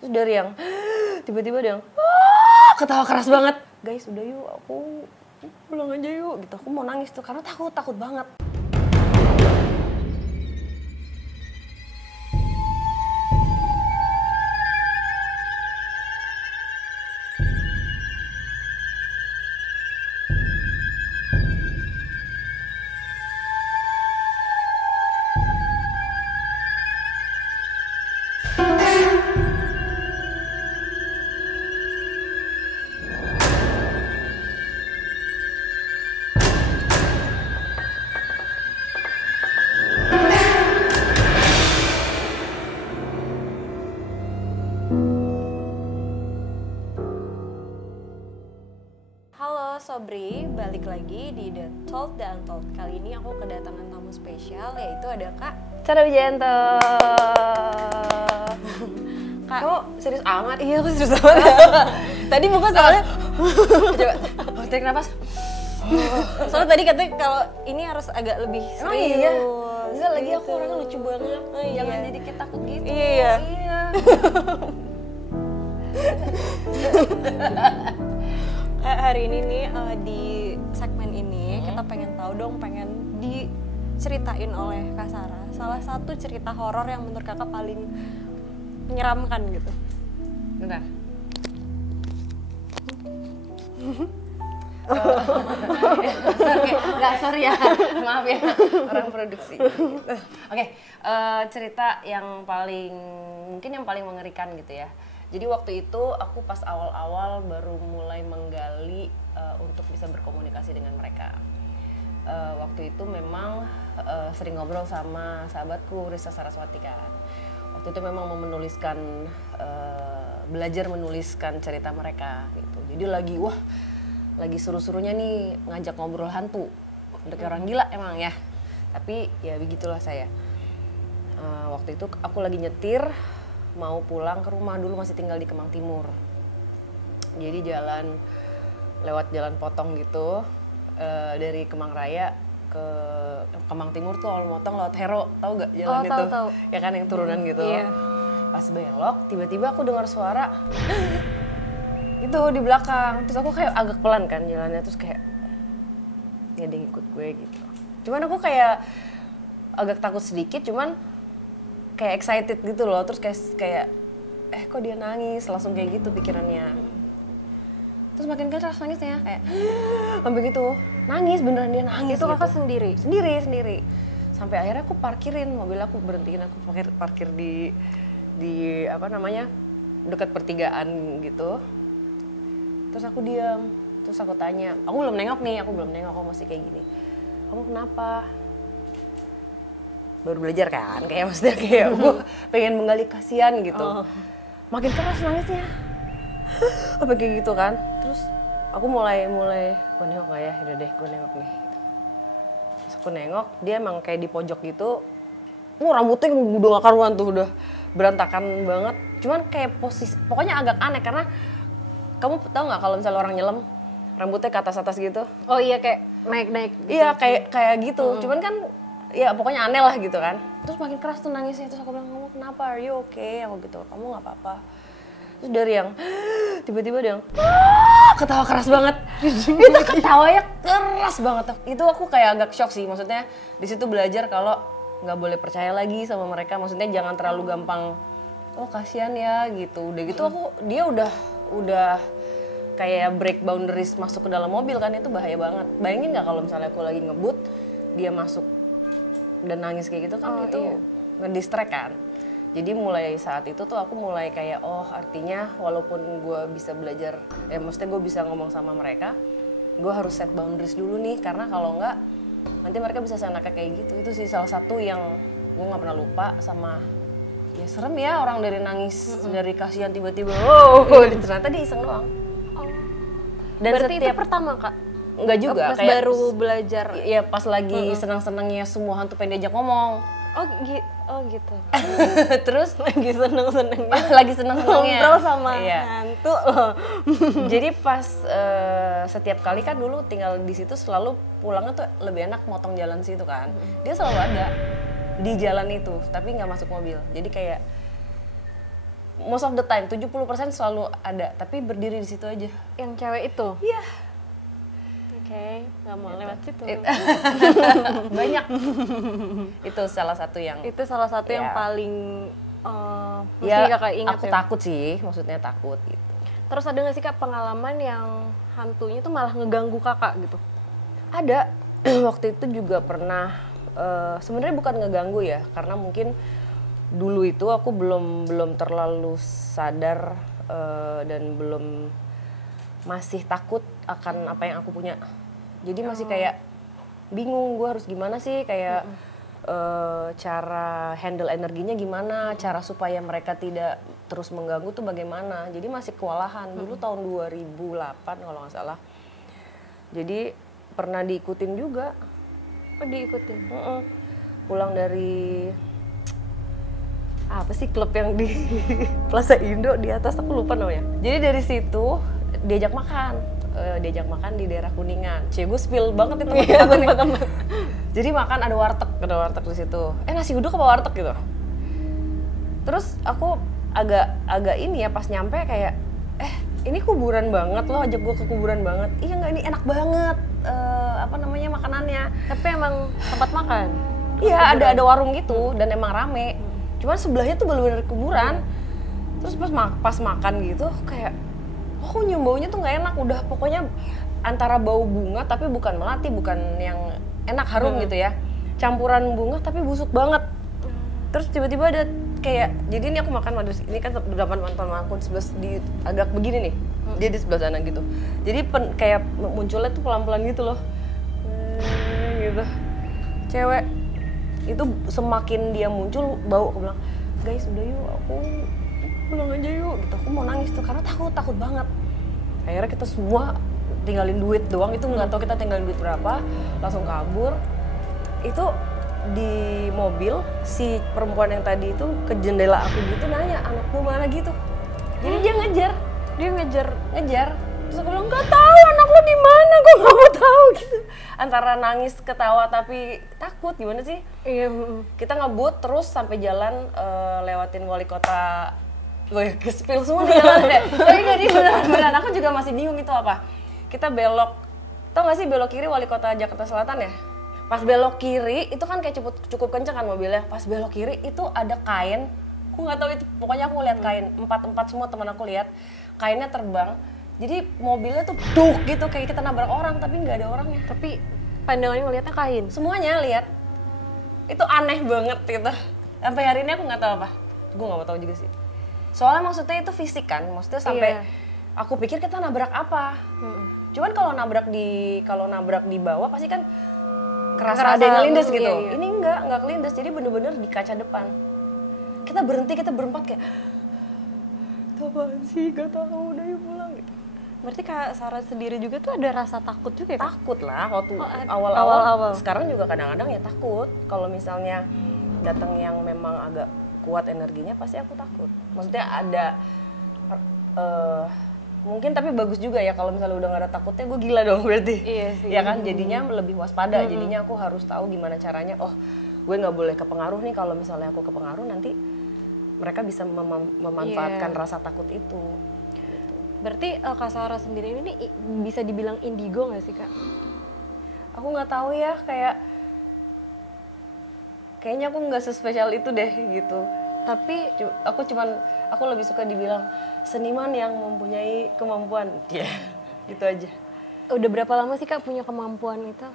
Terus dari yang tiba-tiba dia yang ketawa keras banget. Guys udah yuk, aku pulang aja yuk gitu. Aku mau nangis tuh karena takut banget. Sobri, balik lagi di The Told The Untold. Kali ini aku kedatangan tamu spesial, yaitu ada Kak Cara Wijayanto. Kak, Kamu serius amat? iya aku serius banget. Tadi buka soalnya Coba, tarik nafas. soalnya tadi katanya kalau ini harus agak lebih Emang serius. iya? Bisa lagi gitu. aku orangnya lucu banget. Oh, iya. Jangan jadi kayak takut gitu. Iya. Hari ini nih di segmen ini kita pengen tahu dong, pengen diceritain oleh Kak Sarah salah satu cerita horor yang menurut kakak paling menyeramkan gitu. Bentar. Sorry ya, maaf ya orang produksi. Oke, cerita yang mungkin yang paling mengerikan gitu ya. Jadi waktu itu aku pas awal-awal baru mulai menggali untuk bisa berkomunikasi dengan mereka. Waktu itu memang sering ngobrol sama sahabatku Risa Saraswati kan. Waktu itu memang mau menuliskan, belajar menuliskan cerita mereka gitu. Jadi lagi suruh-suruhnya nih ngajak ngobrol hantu. Untuk orang gila emang ya. Tapi ya begitulah saya. Waktu itu aku lagi nyetir, mau pulang ke rumah, dulu masih tinggal di Kemang Timur. Jadi lewat jalan potong gitu, dari Kemang Raya ke Kemang Timur tuh awal motong lewat Hero, tahu gak jalan itu? Tahu. Ya kan yang turunan gitu. Iya. Pas belok, tiba-tiba aku dengar suara itu di belakang. Terus aku kayak agak pelan kan jalannya, terus kayak ya dia ngikut gue gitu. Cuman aku kayak agak takut sedikit, cuman kayak excited gitu loh, terus kayak kok dia nangis, langsung kayak gitu pikirannya. Terus makin keras nangisnya, kayak sampai gitu, nangis beneran dia nangis. Itu gitu. kakak sendiri? Sendiri. Sampai akhirnya aku parkirin mobil, aku berhentiin, aku parkir di apa namanya, dekat pertigaan gitu. Terus aku diam, terus aku tanya, aku belum nengok, aku masih kayak gini. Kamu kenapa? Baru belajar kan, kayak maksudnya kayak gue pengen menggali kasihan gitu. Makin keras nangisnya. Apa kayak gitu kan. Terus aku mulai gue nengok gak ya? Udah deh, gue nengok nih. Terus aku nengok, dia emang kayak di pojok gitu. Rambutnya udah gak karuan tuh, udah berantakan banget. Cuman kayak posisi, pokoknya agak aneh karena kamu tahu nggak kalau misalnya orang nyelam rambutnya ke atas gitu? Oh iya, kayak naik gitu. Iya kayak gitu. Cuman kan ya pokoknya aneh lah gitu kan. Terus makin keras tuh nangisnya. Terus aku bilang, kamu kenapa? Are you okay? Aku gitu, kamu nggak apa-apa. Terus dari yang tiba-tiba dia yang ketawa keras banget. Itu ketawanya keras banget. Itu aku kayak agak shock sih. Maksudnya di situ belajar kalau nggak boleh percaya lagi sama mereka. Maksudnya jangan terlalu gampang. Oh kasihan ya gitu. Udah gitu dia udah kayak break boundaries masuk ke dalam mobil kan, itu bahaya banget. Bayangin nggak kalau misalnya aku lagi ngebut, dia masuk dan nangis kayak gitu kan, itu ngedistract kan. Jadi mulai saat itu tuh aku mulai kayak artinya walaupun gue bisa belajar, maksudnya gue bisa ngomong sama mereka, gue harus set boundaries dulu nih, karena kalau nggak nanti mereka bisa seenaknya kayak gitu. Itu sih salah satu yang gue nggak pernah lupa sama. Ya serem ya orang dari nangis, dari kasihan tiba-tiba, ternyata dia iseng doang. Dan berarti itu pertama Kak? Enggak juga, pas kayak baru belajar? Iya pas lagi senang-senangnya semua hantu pengen diajak ngomong. Oh gitu. Terus lagi seneng-senengnya lagi seneng-senengnya ngobrol sama hantu loh. Jadi pas setiap kali kan dulu tinggal di situ, selalu pulangnya tuh lebih enak motong jalan situ kan. Dia selalu ada di jalan itu, tapi nggak masuk mobil. Jadi kayak most of the time 70% selalu ada, tapi berdiri di situ aja. Yang cewek itu? Iya. Oke, nggak mau lewat situ. Banyak. Itu salah satu yang. Itu salah satu yang Ya. paling mesti Ya, kakak ingat aku ya. takut sih, maksudnya takut gitu. Terus ada nggak sih kak pengalaman yang hantunya tuh malah ngeganggu kakak gitu? Ada. Waktu itu juga pernah. Sebenarnya bukan ngeganggu ya, karena mungkin dulu itu aku belum terlalu sadar dan masih takut akan apa yang aku punya. Jadi masih kayak bingung gue harus gimana sih, kayak cara handle energinya gimana, cara supaya mereka tidak terus mengganggu tuh bagaimana. Jadi masih kewalahan. Dulu tahun 2008 kalau nggak salah. Jadi pernah diikutin juga. Oh diikutin? Pulang dari apa sih klub yang di Plaza Indo di atas, aku lupa namanya. Jadi dari situ diajak makan di daerah Kuningan. Cie, gue spill banget itu tempat. Jadi makan ada warteg di situ. Nasi uduk apa warteg gitu. Terus aku agak ini ya pas nyampe kayak ini kuburan banget, lo ajak gue ke kuburan banget. Iya nggak, ini enak banget apa namanya makanannya. Tapi emang tempat makan? Iya, ada warung gitu dan emang rame. Cuman sebelahnya tuh bener-bener kuburan. Terus pas makan gitu kayak kok nyium baunya tuh nggak enak. Udah pokoknya antara bau bunga tapi bukan melati, bukan yang enak harum gitu ya. Campuran bunga tapi busuk banget. Terus tiba-tiba ada kayak, jadi ini aku makan ini kan depan teman aku di agak begini nih. Dia di sebelah sana gitu. Jadi kayak munculnya tuh pelan-pelan gitu loh. Gitu. Cewek itu semakin dia muncul bau, aku bilang guys udah yuk, aku pulang aja yuk gitu. Aku mau nangis tuh karena takut banget. Akhirnya kita semua tinggalin duit doang, itu nggak tahu kita tinggalin duit berapa, langsung kabur. Itu di mobil si perempuan yang tadi itu ke jendela aku gitu nanya anakmu mana gitu. Jadi dia ngejar. Terus aku bilang nggak tahu anak lo di mana, gue nggak mau tahu gitu. Antara nangis ketawa tapi takut, gimana sih? Iya. Kita ngebut terus sampai jalan lewatin wali kota. Gue ke-spill semua di jalan deh. Tapi nggak, ini beneran aku juga masih bingung itu apa. Kita belok, tau nggak sih belok kiri wali kota Jakarta Selatan ya? Pas belok kiri itu kan kayak cukup kenceng kan mobilnya. Pas belok kiri itu ada kain. Aku nggak tahu itu, pokoknya aku lihat kain. Empat semua teman aku lihat kainnya terbang. Jadi mobilnya tuh duk gitu kayak kita nabrak orang tapi nggak ada orangnya. Tapi pandangannya ngeliatnya kain? Semuanya lihat. Itu aneh banget gitu. Sampai hari ini aku nggak tahu apa. Gue nggak mau tahu juga sih. Soalnya maksudnya itu fisik kan. Maksudnya sampai aku pikir kita nabrak apa. Cuman kalau nabrak di bawah pasti kan kerasa ada yang ngelindes gitu. Iya. Ini enggak kelindes. Jadi bener-bener di kaca depan. Kita berhenti, kita berempat kayak itu apaan sih? Gak tahu, udah yuk pulang gitu. Berarti Kak Sarah sendiri juga tuh ada rasa takut juga ya? Takut lah waktu awal-awal. Sekarang juga kadang-kadang ya takut. Kalau misalnya datang yang memang agak kuat energinya pasti aku takut. Maksudnya ada mungkin tapi bagus juga ya kalau misalnya udah gak ada takutnya, gue gila dong berarti. Iya sih. Ya kan jadinya lebih waspada. Jadinya aku harus tahu gimana caranya. Oh, gue nggak boleh kepengaruh nih. Kalau misalnya aku kepengaruh nanti mereka bisa memanfaatkan rasa takut itu. Berarti Kak Sarah sendiri ini bisa dibilang indigo nggak sih Kak? Aku nggak tahu ya, kayaknya aku nggak sespesial itu deh gitu. Tapi aku lebih suka dibilang seniman yang mempunyai kemampuan. Ya, gitu aja. Udah berapa lama sih Kak punya kemampuan itu?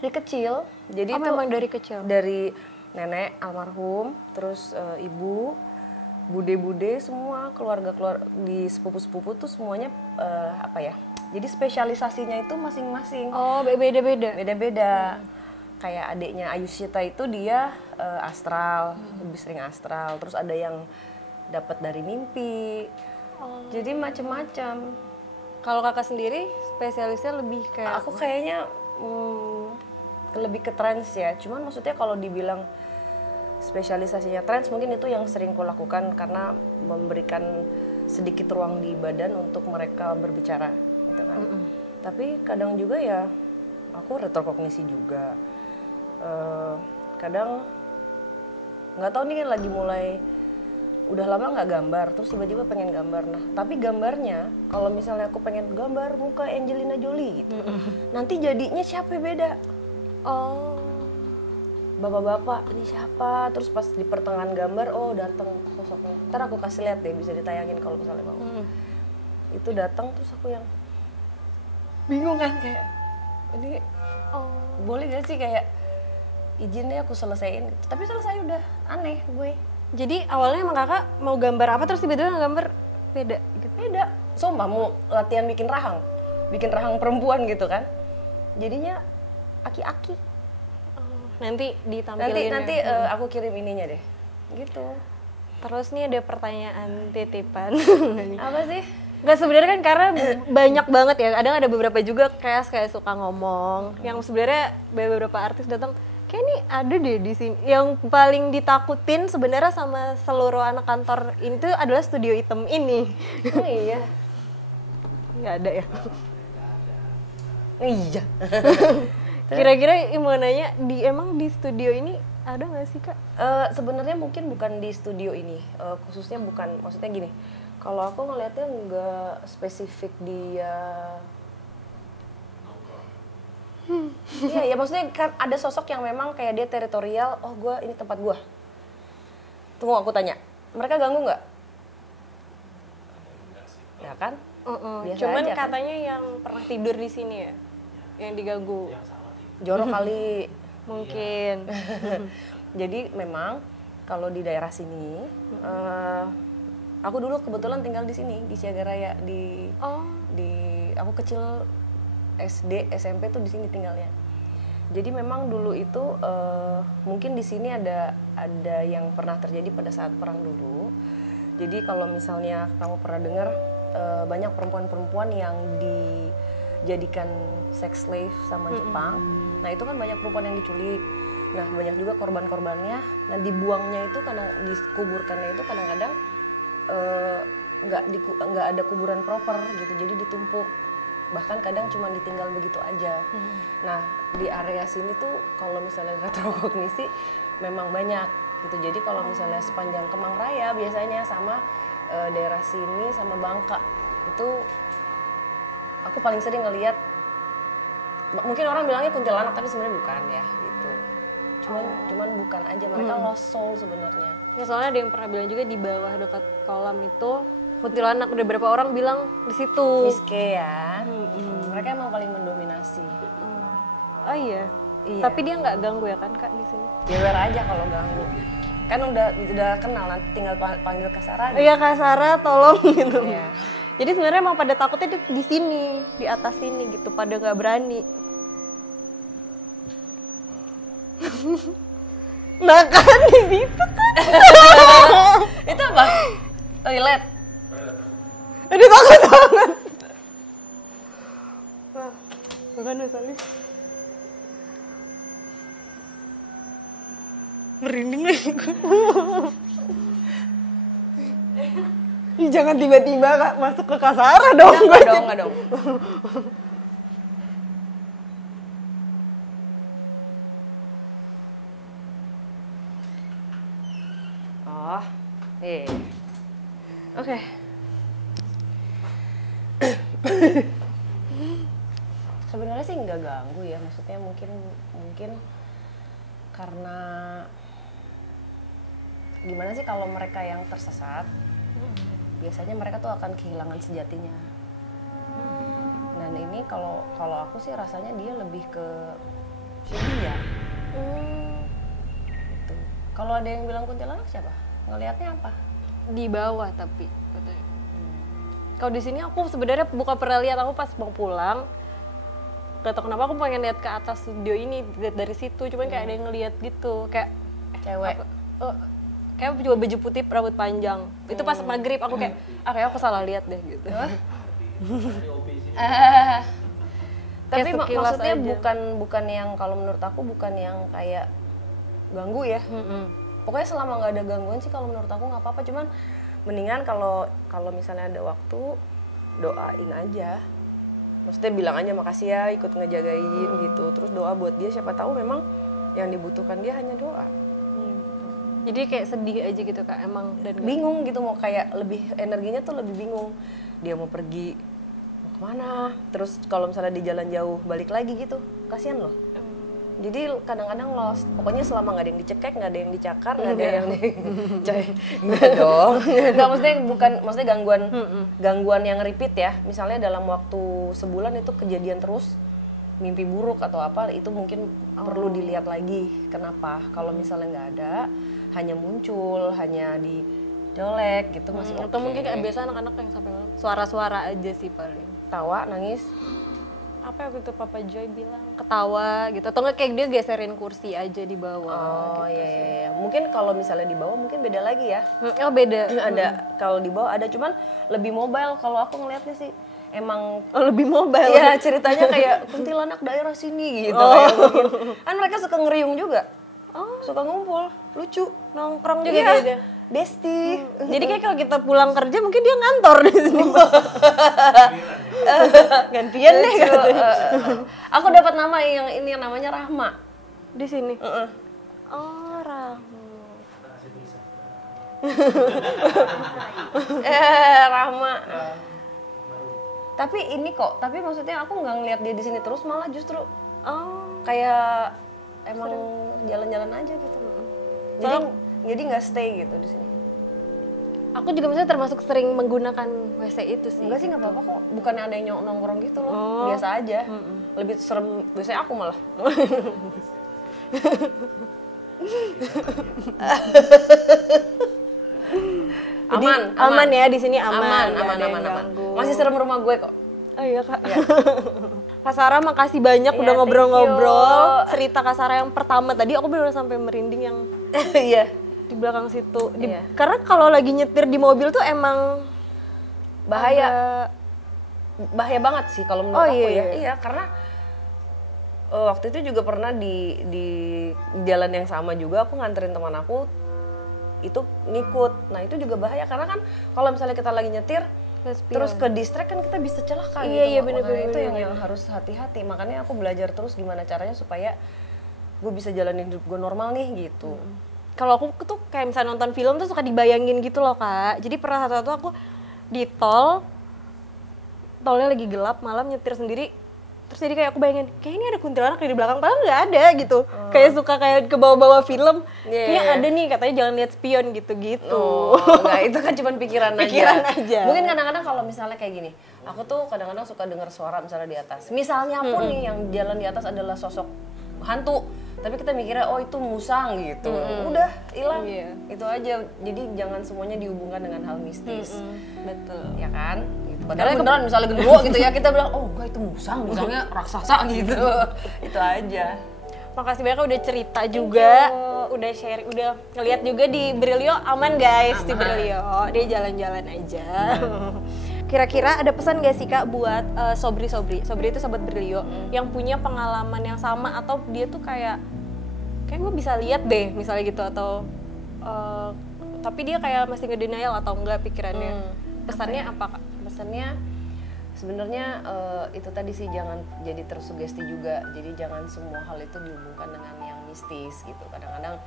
Dari kecil. Jadi itu memang dari kecil? Dari nenek almarhum, terus ibu, bude-bude semua, keluarga di sepupu-sepupu tuh semuanya jadi spesialisasinya itu masing-masing. Oh, beda-beda? Beda-beda. Kayak adiknya Ayushita itu dia astral, lebih sering astral. Terus ada yang dapat dari mimpi. Jadi macem-macem. Kalau kakak sendiri spesialisnya lebih kayak? Aku kayaknya lebih ke trance ya. Cuman maksudnya kalau dibilang spesialisasinya trance mungkin itu yang sering kulakukan karena memberikan sedikit ruang di badan untuk mereka berbicara gitu kan. Tapi kadang juga ya aku retrokognisi juga. Kadang nggak tahu nih kan lagi udah lama nggak gambar, terus tiba-tiba pengen gambar. Nah, tapi gambarnya kalau misalnya aku pengen gambar muka Angelina Jolie gitu, nanti jadinya siapa yang beda? Oh, Bapak-bapak ini siapa? Terus pas di pertengahan gambar, oh datang sosoknya. Ntar aku kasih lihat deh, bisa ditayangin kalau misalnya mau. Itu datang terus aku yang bingung kan kayak ini boleh gak sih kayak izin deh aku selesaiin gitu. Tapi selesai udah aneh gue. jadi awalnya emang kakak mau gambar apa terus tiba-tiba gambar beda gitu? Beda. Sumpah mau latihan bikin rahang perempuan gitu kan. Jadinya aki-aki. Nanti ditampilin Nanti ya? aku kirim ininya deh. Gitu. Terus nih ada pertanyaan titipan. Apa sih? Gak sebenarnya kan karena banyak banget ya. Kadang ada beberapa juga kayak suka ngomong. Yang sebenarnya beberapa artis datang, kayak ini ada deh di sini. Yang paling ditakutin sebenarnya sama seluruh anak kantor ini tuh adalah studio hitam ini. Oh iya. Nggak ada ya. Iya. Kira-kira mau nanya, emang di studio ini ada nggak sih kak? Sebenarnya mungkin bukan di studio ini, khususnya bukan, maksudnya gini. Kalau aku ngelihatnya nggak spesifik dia. Iya, ya maksudnya kan ada sosok yang memang kayak dia teritorial. Oh, ini tempat gua. Tunggu aku tanya, mereka ganggu nggak? Ya kan? Biasa Cuman aja, kan? katanya yang pernah tidur di sini ya, yang diganggu. Jorok kali. Mungkin. Jadi memang kalau di daerah sini, aku dulu kebetulan tinggal di sini di Siagaraya di aku kecil SD SMP tuh di sini tinggalnya. Jadi memang dulu itu mungkin di sini ada yang pernah terjadi pada saat perang dulu. Jadi kalau misalnya kamu pernah dengar banyak perempuan-perempuan yang dijadikan sex slave sama Jepang. Nah itu kan banyak perempuan yang diculik. Nah banyak juga korban-korbannya. Nah dibuangnya itu dikuburkannya itu kadang-kadang nggak ada kuburan proper gitu, jadi ditumpuk, bahkan kadang cuma ditinggal begitu aja. Nah di area sini tuh kalau misalnya retrokognisi memang banyak gitu, jadi kalau misalnya sepanjang Kemang Raya biasanya sama daerah sini sama Bangka itu aku paling sering ngelihat, mungkin orang bilangnya kuntilanak tapi sebenarnya bukan ya gitu. Cuman bukan aja, mereka lost soul sebenarnya. Ya soalnya ada yang pernah bilang juga di bawah dekat kolam itu kuntilanak, udah berapa orang bilang di situ. Miske ya. Mereka emang paling mendominasi. Oh iya. Iya. Tapi dia nggak ganggu ya kan kak di sini? Beware aja kalau ganggu. Kan udah kenal, nanti tinggal panggil Kasara. Iya Kak Sarah tolong gitu. Iya. Jadi sebenarnya emang pada takutnya di sini, di atas sini gitu, pada nggak berani. Nah kan di situ kan. Itu apa? Toilet. Aduh takut banget. Wah, bukan misalnya. Merinding nih. Jangan tiba-tiba kak masuk ke Kasara dong. Enggak dong. Oh, Oke. Sebenarnya sih nggak ganggu ya, maksudnya mungkin karena gimana sih kalau mereka yang tersesat, biasanya mereka tuh akan kehilangan sejatinya. Dan ini kalau aku sih rasanya dia lebih ke dia. Gitu. Kalau ada yang bilang kuntilanak siapa? Ngelihatnya apa? Di bawah tapi katanya. Kalau di sini aku sebenarnya bukan pernah lihat, aku pas mau pulang. Gak tau kenapa aku pengen lihat ke atas studio ini, lihat dari situ, cuman kayak ada yang ngelihat gitu, kayak Cewek. Kayak juga baju putih rambut panjang. Itu pas maghrib aku kayak kayak aku salah lihat deh gitu. Tapi Kayak sekilas maksudnya aja. bukan yang, kalau menurut aku bukan yang kayak ganggu ya. Pokoknya selama nggak ada gangguan sih kalau menurut aku nggak apa-apa. Cuman mendingan kalau misalnya ada waktu doain aja. Maksudnya bilang aja makasih ya ikut ngejagain gitu. Terus doa buat dia, siapa tahu memang yang dibutuhkan dia hanya doa. Jadi kayak sedih aja gitu Kak emang dan bingung gitu, mau kayak lebih energinya tuh lebih bingung, dia mau pergi mau kemana, terus kalau misalnya di jalan jauh balik lagi gitu, kasihan loh. Jadi kadang-kadang lost, pokoknya selama nggak ada yang dicekek, nggak ada yang dicakar, nggak ada yang coy, nggak dong, nggak, maksudnya bukan, maksudnya gangguan yang repeat ya, misalnya dalam waktu sebulan itu kejadian terus, mimpi buruk atau apa, itu mungkin perlu dilihat lagi kenapa. Kalau misalnya nggak ada, hanya muncul, hanya dicolek gitu masih oke. Atau mungkin kayak biasa anak-anak yang sampai malam suara-suara aja sih paling. Tawa, nangis. Apa ya gitu Papa Joy bilang, ketawa gitu, atau nggak kayak dia geserin kursi aja di bawah. Oh gitu iya. Mungkin kalau misalnya di bawah mungkin beda lagi ya. Oh beda. Ada, kalau di bawah ada, cuman lebih mobile kalau aku ngelihatnya sih. Emang lebih mobile. Iya, ceritanya kayak kuntilanak daerah sini gitu kayak mungkin. Kan mereka suka ngeriung juga. Suka ngumpul, lucu, Nongkrong juga iya. dia. Besti. Jadi kayak kalau kita pulang kerja mungkin dia ngantor di sini. Gantian deh Lucu. katanya. Aku dapat nama yang ini, yang namanya Rahma. Di sini. Oh, Rahma. Rahma. Tapi ini kok, tapi maksudnya aku nggak ngeliat dia di sini terus, malah justru kayak emang jalan-jalan aja gitu. Jadi nggak stay gitu di sini. Aku juga misalnya termasuk sering menggunakan WC itu sih. Enggak sih, nggak apa-apa kok. Bukannya ada yang nongkrong gitu loh, biasa aja. Lebih serem WC aku malah. aman ya di sini aman. Masih serem rumah gue kok. Oh iya Kak. Ya. Kak Sarah makasih banyak udah ngobrol-ngobrol. Cerita Kak Sarah yang pertama tadi aku benar sampai merinding yang iya di belakang situ. Karena kalau lagi nyetir di mobil tuh emang bahaya banget sih kalau menurut aku ya. Iya, karena waktu itu juga pernah di jalan yang sama juga aku nganterin teman aku itu ngikut. Nah, itu juga bahaya karena kan kalau misalnya kita lagi nyetir terus ke distract kan kita bisa celaka gitu. Iya, bener. Itu yang harus hati-hati. Makanya aku belajar terus gimana caranya supaya gue bisa jalanin hidup gue normal nih gitu. Kalau aku tuh kayak misalnya nonton film tuh suka dibayangin gitu loh Kak. Jadi pernah satu aku di tolnya lagi gelap malam nyetir sendiri. Terus jadi kayak aku bayangin, kayak ini ada kuntilanak di belakang, padahal nggak ada gitu. Kayak suka kayak ke bawah-bawah film, kayaknya ada nih katanya jangan lihat spion gitu-gitu. Enggak, itu kan cuma pikiran aja. Mungkin kadang-kadang kalau misalnya kayak gini, aku tuh kadang-kadang suka dengar suara misalnya di atas. Misalnya pun nih yang jalan di atas adalah sosok hantu, tapi kita mikirnya oh itu musang gitu. Udah hilang. Itu aja. Jadi jangan semuanya dihubungkan dengan hal mistis. Betul. Ya kan? Padahal beneran misalnya genderuwo gitu ya, kita bilang, oh enggak itu musangnya raksasa gitu. Itu aja. Makasih banyak udah cerita juga, udah sharing, udah ngeliat juga di Brilio aman guys. Di Brilio, dia jalan-jalan aja. Kira-kira ada pesan gak sih Kak buat Sobri itu sahabat Brilio yang punya pengalaman yang sama atau dia tuh kayak gue bisa lihat deh misalnya gitu atau tapi dia kayak masih ngedenial atau enggak pikirannya. Pesannya apa Kak? Pesannya sebenarnya itu tadi sih, jangan jadi tersugesti juga. Jadi jangan semua hal itu dihubungkan dengan yang mistis gitu. Kadang-kadang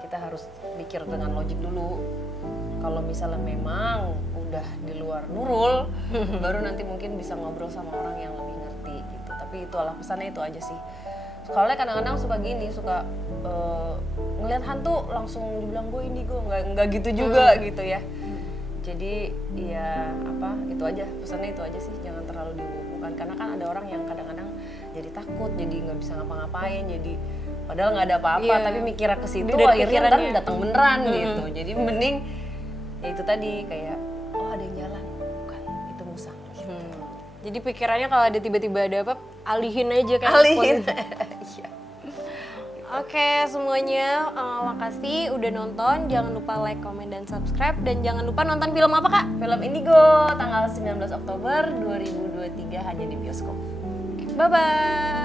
kita harus pikir dengan logik dulu. Kalau misalnya memang udah di luar nurul, baru nanti mungkin bisa ngobrol sama orang yang lebih ngerti gitu. Tapi itulah pesannya, itu aja sih. Soalnya kadang-kadang suka gini, suka ngelihat hantu langsung dibilang gue indigo, nggak gitu juga gitu ya. Jadi ya itu aja, pesannya itu aja sih, jangan terlalu dihubungkan. Karena kan ada orang yang kadang-kadang jadi takut, jadi nggak bisa ngapa-ngapain, jadi padahal nggak ada apa-apa, tapi mikirnya ke situ, akhirnya ntar datang beneran gitu. Jadi mending ya itu tadi, kayak oh ada yang jalan, bukan itu musang gitu. Jadi pikirannya kalau ada tiba-tiba ada apa, alihin aja kan. Alihin. Oke semuanya, makasih udah nonton. Jangan lupa like, comment, dan subscribe. Dan jangan lupa nonton film apa Kak? Film Indigo tanggal 19 Oktober 2023 hanya di bioskop. Bye-bye.